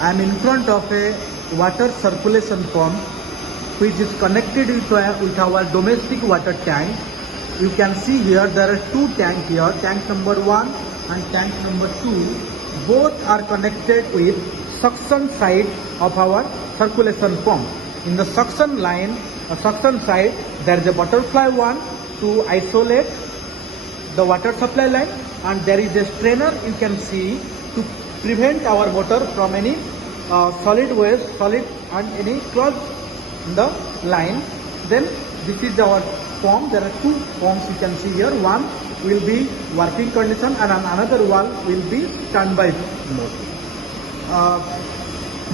I am in front of a water circulation pump which is connected with our domestic water tank. You can see here there are two tanks here, tank number 1 and tank number 2. Both are connected with suction side of our circulation pump. In the suction line, suction side, there is a butterfly one to isolate the water supply line, and there is a strainer you can see to prevent our water from any solid waste, solid and any clogs in the line. Then this is our pump. There are two pumps you can see here. One will be working condition and another one will be standby mode.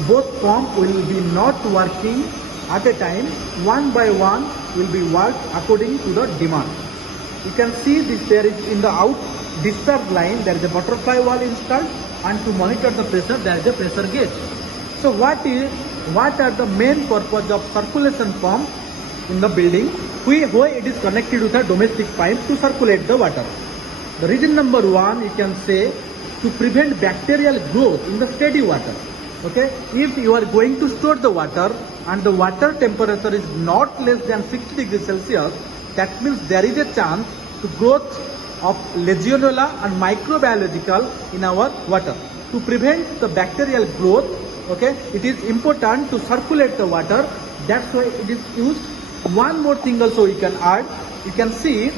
Both pumps will be not working at a time. One by one will be worked according to the demand. You can see this, there is in the out discharge line there is a butterfly valve installed, and to monitor the pressure there is a pressure gauge. So what are the main purpose of circulation pump in the building? Why it is connected with a domestic pipe to circulate the water. The reason number 1 you can say to prevent bacterial growth in the steady water. Okay, if you are going to store the water and the water temperature is not less than 60 degrees Celsius, that means there is a chance to growth of Legionella and microbiological in our water. To prevent the bacterial growth, okay, it is important to circulate the water. That's why it is used. One more thing also you can add. You can see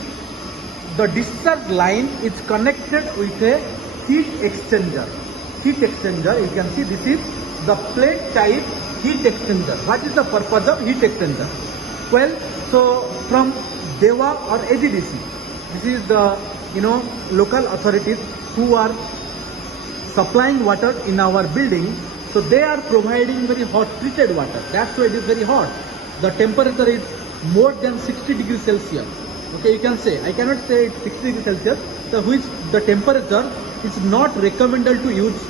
the discharge line is connected with a heat exchanger. Heat exchanger, you can see this is the plate type heat exchanger. What is the purpose of heat exchanger? Well, so from DEWA or AGDC, this is the local authorities who are supplying water in our building. So they are providing very hot treated water. That's why it is very hot. The temperature is more than 60 degrees Celsius. Okay, you can say, I cannot say it's 60 degrees Celsius, so which the temperature is not recommended to use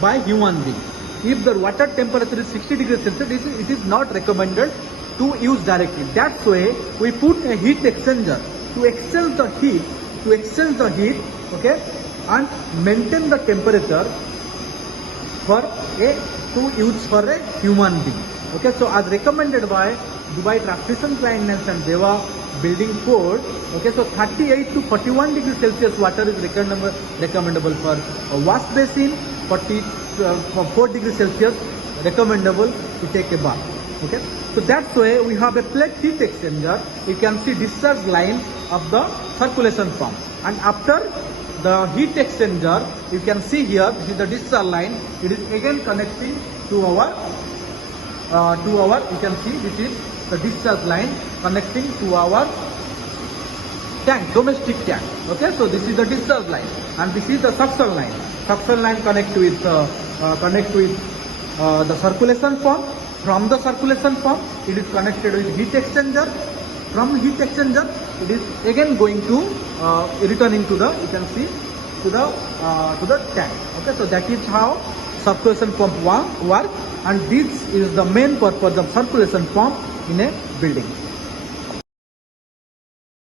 by human being. If the water temperature is 60 degrees Celsius, it is not recommended to use directly. That's why we put a heat exchanger to exchange the heat, okay, and maintain the temperature to use for a human being. Okay, so as recommended by Dubai Transmission Finance and DEWA Building Code, okay, so 38 to 41 degrees Celsius water is recommendable for a wash basin, 4 degrees Celsius recommendable to take a bath. Okay, so that's why we have a plate heat exchanger. You can see discharge line of the circulation pump, and after the heat exchanger, you can see here, this is the discharge line. It is again connecting to our you can see this is the discharge line connecting to our tank, domestic tank. Okay, so this is the discharge line, and this is the suction line. Suction line connect with the circulation pump. From the circulation pump, it is connected with heat exchanger. From heat exchanger, it is again going to returning to the, you can see, to the tank. Okay, so that is how circulation pump work, and this is the main purpose of circulation pump in a building.